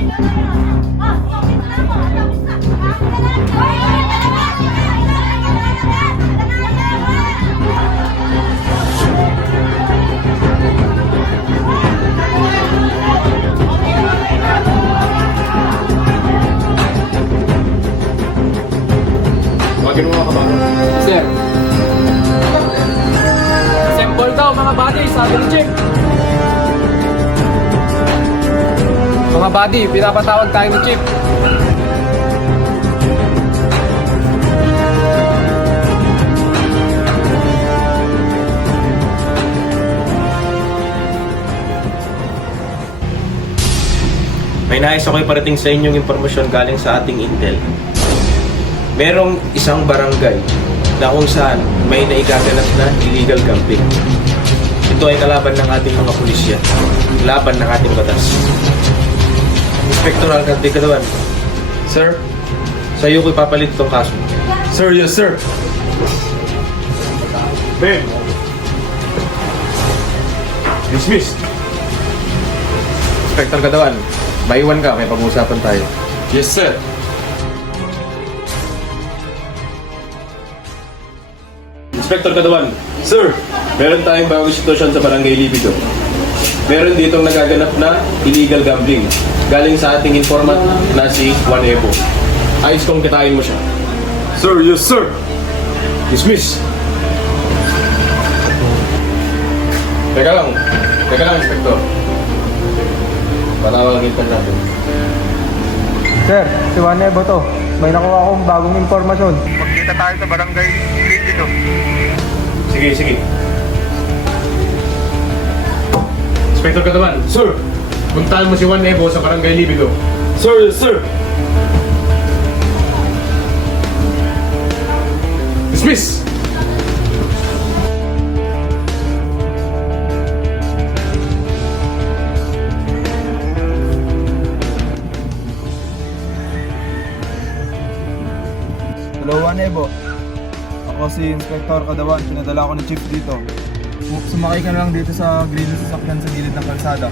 Wagin mo mga kabaro. Sir. Assemble daw mga body, sabi ni Chief. Mga body, pinapatawag tayo ni Chief. May nais ako'y parating sa inyong impormasyon galing sa ating intel. Merong isang barangay na kung saan may naigaganap na illegal gambling. Ito ay kalaban ng ating mga pulisya, laban ng ating batas. Inspector Alcante Kadawan, Sir, sa iyo ko'y papalit itong kaso. Sir, yes sir. Ben! Dismissed. Inspector Kadawan, maiwan ka, may pag-uusapan tayo. Yes sir. Inspector Kadawan, Sir, meron tayong bagong sitwasyon sa Barangay Libido. Meron ditong nagaganap na illegal gambling galing sa ating informant na si Juan Evo. Ayos kong kitain mo siya. sir, yes sir. Dismissed. Teka lang, Inspector. Patawagin pa natin. Sir, si Juan Evo to. May nakuha akong bagong impormasyon. Magkita tayo sa barangay dito. Sige. Inspector Kadawan, Sir, puntahan mo si Juan Evo sa Barangay Libido. sir, yes sir. Dismiss. Hello, Juan Evo. Ako si Inspector Kadawan. Pinadala ako ni Chief dito. Sumakay ka na lang dito sa green na sasakyan sa gilid ng kalsada.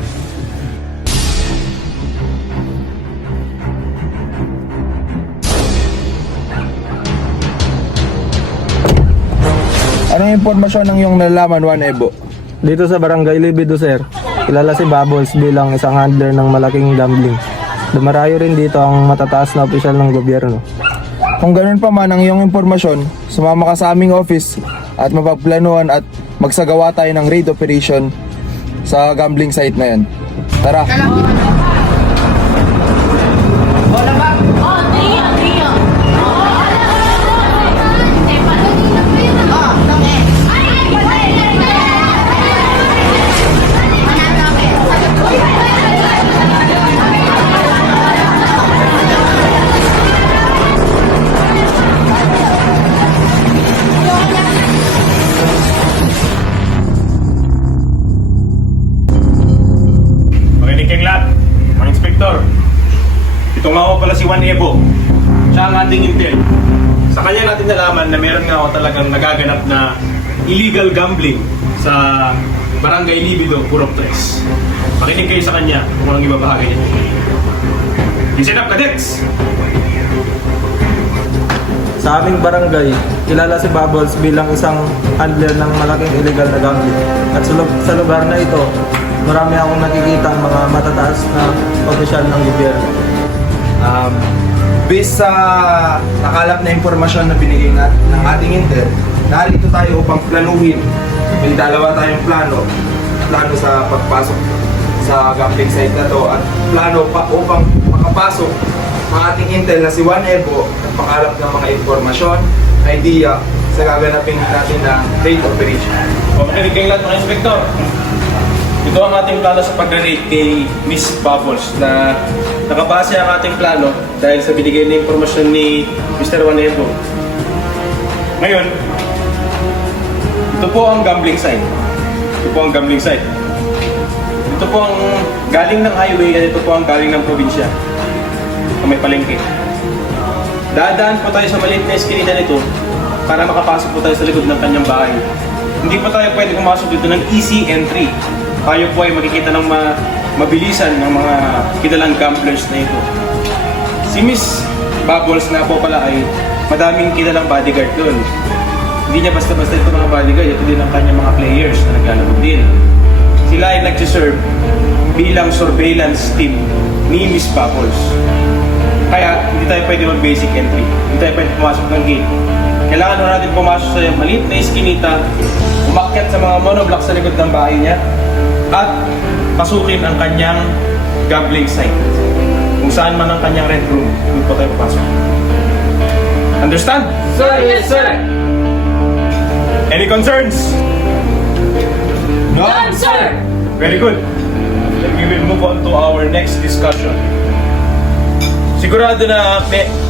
Anong impormasyon ang iyong nalaman, Juan Evo? Dito sa Barangay Libido, sir. Kilala si Bubbles bilang isang handler ng malaking gambling. Dumarayo rin dito ang matataas na opisyal ng gobyerno. Kung ganun pa man ang iyong impormasyon, sumama ka sa aming office at mapagplanuhan at magsagawa tayo ng raid operation sa gambling site na yan. Tara! Makinig kayong lahat, mga inspektor. Ito nga ako pala si Juan Evo. Siya ang ating intel. Sa kanya natin nalaman na meron nga ako talagang nagaganap na illegal gambling sa Barangay Libido, Purok 3. Makinig kayo sa kanya kung anong ibabahagi niya. Listen up, cadets! Sa aming barangay, kilala si Bubbles bilang isang handler ng malaking illegal na gambling. At sa lugar na ito, marami akong nakikita ang mga matataas na opisyal ng gobyerno. Based sa nakalap na impormasyon na binigay ng ating intel, narito tayo upang planuhin. May dalawa tayong plano sa pagpasok sa gambling site na to at plano pa upang makapasok ang ating intel na si Juan Evo at makalap ng mga impormasyon, idea sa gaganapin natin na raid operation. O makinig kayong lahat, mga inspektor. Ito ang ating plano sa pag-rate kay Miss Bubbles na nakabase ang ating plano dahil sa binigay na impormasyon ni Mr. Juan Evo. Ngayon, ito po ang gambling site. Ito po ang galing ng highway at ito po ang galing ng probinsya. May palengke. Dadaan po tayo sa maliit na eskinita nito para makapasok po tayo sa likod ng kanyang bahay. Hindi po tayo pwede pumasok dito ng easy entry. Tayo po ay makikita ng mabilisan ng mga kilalang gamblers na ito. Si Miss Bubbles na po pala ay madaming kilalang bodyguard doon. Hindi niya basta-basta ito mga bodyguard, ito din ang kanyang mga players na naglalaro din. Sila ay nag-serve bilang surveillance team ni Miss Bubbles. Kaya hindi tayo pwede mag-basic entry, hindi tayo pwede pumasok ng gate. Kailangan na natin pumasok sa maliit na iskinita, umakyat sa mga monoblock sa likod ng bahay niya, at pasukin ang kanyang gambling site. Kung saan man ang kanyang red room, doon po tayo papasok. Understand? Sir, yes, sir. Any concerns? None, sir. Very good. Then we will move on to our next discussion. Sigurado na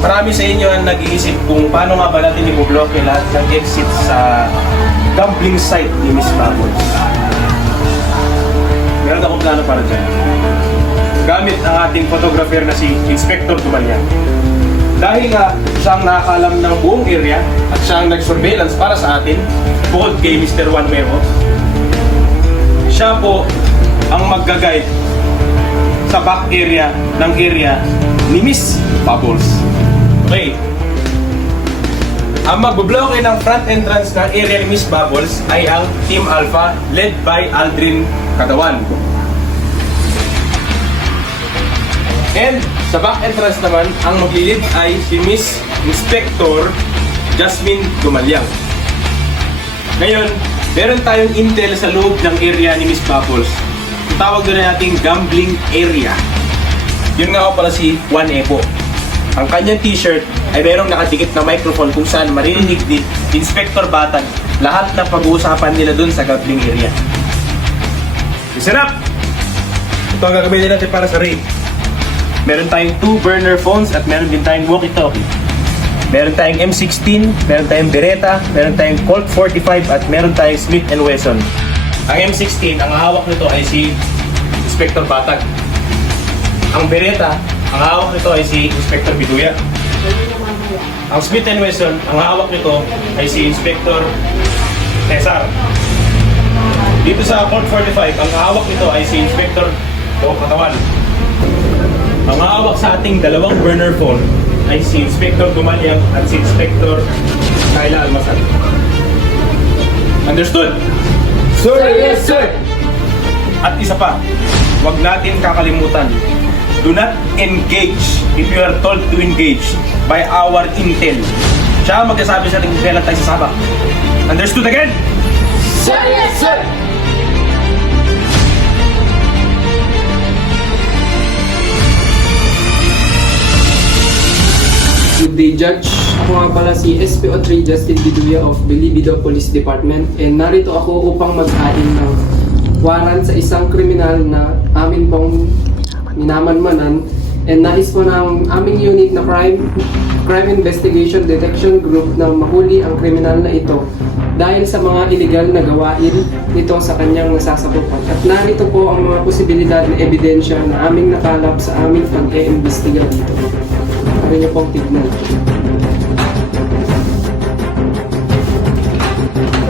marami sa inyo ang nag-iisip kung paano nga ba natin i-block lahat ng exit sa gambling site ni Miss Bubbles. Meron akong plano para dyan. Gamit ang ating photographer na si Inspector Dumalyan. Dahil nga siya ang nakakalam ng buong area at siya ang nag-surveillance para sa atin, bukod kay Mr. Juan Mero, siya po ang mag-guide sa back area ng area ni Miss Bubbles. Okay. Ang magbubloke ng front entrance ng area ni Miss Bubbles ay ang Team Alpha led by Aldrin Katawan. And sa back entrance naman, ang maglilid ay si Miss Inspector Jasmine Dumalyang. Ngayon, meron tayong intel sa loob ng area ni Miss Bubbles. Tawag doon nating gambling area. Yun nga ako pala si Juan Epo. Ang kanyang t-shirt ay merong nakadikit na microphone kung saan marinig ni Inspector Batag lahat ng pag-uusapan nila dun sa gambling area. Listen up! Ito ang gagamitin natin para sa raid. Meron tayong 2 burner phones at meron din tayong walkie-talkie. Meron tayong M16, meron tayong Beretta, meron tayong Colt 45 at meron tayong Smith & Wesson. Ang M16, ang hawak nito ay si Inspector Batag. Ang Beretta, ang hawak nito ay si Inspector Biduya. Ang Smith & Wesson, ang hawak nito ay si Inspector Cesar. Dito sa Colt 45, ang hawak nito ay si Inspector Katawan. Ang hawak sa ating dalawang burner phone ay si Inspector Dumalyang at si Inspector Kayla Almasan. Understood? Sir, yes, sir. At isa pa, huwag natin kakalimutan. Do not engage if you are told to engage by our intel. Siya ang magsasabi sa ating kung kailan tayo sasabak. Understood again? Sir, yes, sir. Good day, Judge. Ako nga pala si SPO3 Justin Biduya of Bilibido Police Department, and narito ako upang mag-hain ng warrant sa isang kriminal na amin pong minamanmanan, and nais po ng aming unit na Crime Investigation Detection Group na mahuli ang kriminal na ito dahil sa mga illegal na gawain nito sa kanyang nasasakupan. At narito po ang mga posibilidad na ebidensya na aming nakalap sa aming pag-e-imbestiga dito. Ano niyo pong tignan?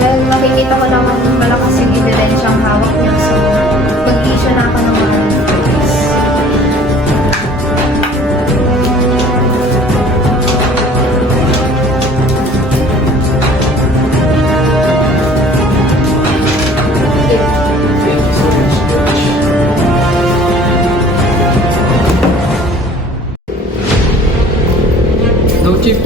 Well, makikita ko naman malakas yung evidensyang hawak niya. So, mag-issue na ako ng warrant. Thank you so much, Judge. No, Chief.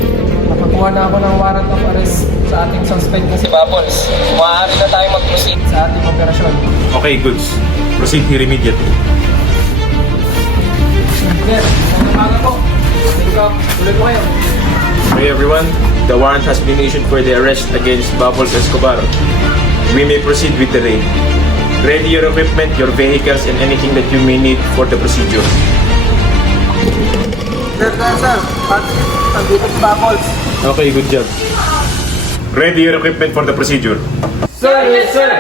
Nakakuha na ako ng warrant of arrest sa ating suspect na si Bubbles. Maaari na tayo mag-proceed sa ating operasyon. Okay, goods. Proceed here immediately. Sir, ngayong umaga po. Welcome. Tuloy po kayo. Okay everyone, the warrant has been issued for the arrest against Bubbles Escobar. We may proceed with the raid. Ready your equipment, your vehicles, and anything that you may need for the procedure. Sir. Andito si Bubbles. Okay, good job. Ready your equipment for the procedure. Sir, yes, sir.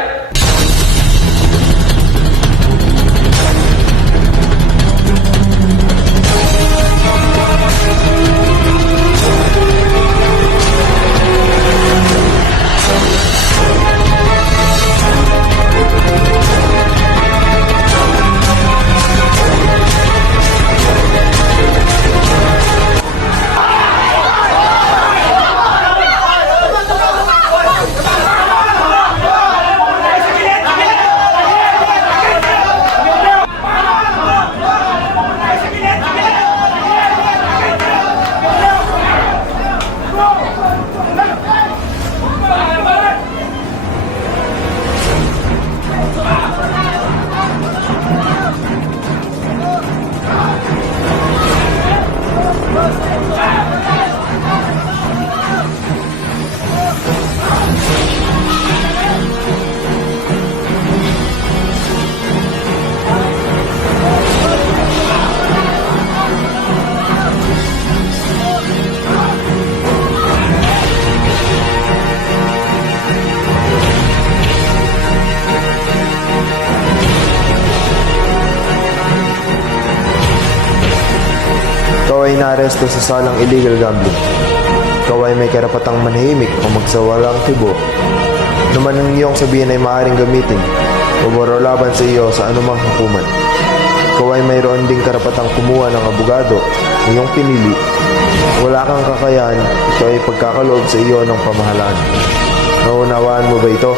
naaresto sa salang illegal gambling. Ikaw ay may karapatang manahimik o magsawalang tibo. Naman ang iyong sabihin ay maaaring gamitin o laban sa iyo sa anumang hukuman. Ikaw ay mayroon ding karapatang kumuha ng abogado na iyong pinili. Wala kang kakayahan, ito ay pagkakaloob sa iyo ng pamahalaan. Naunawaan mo ba ito?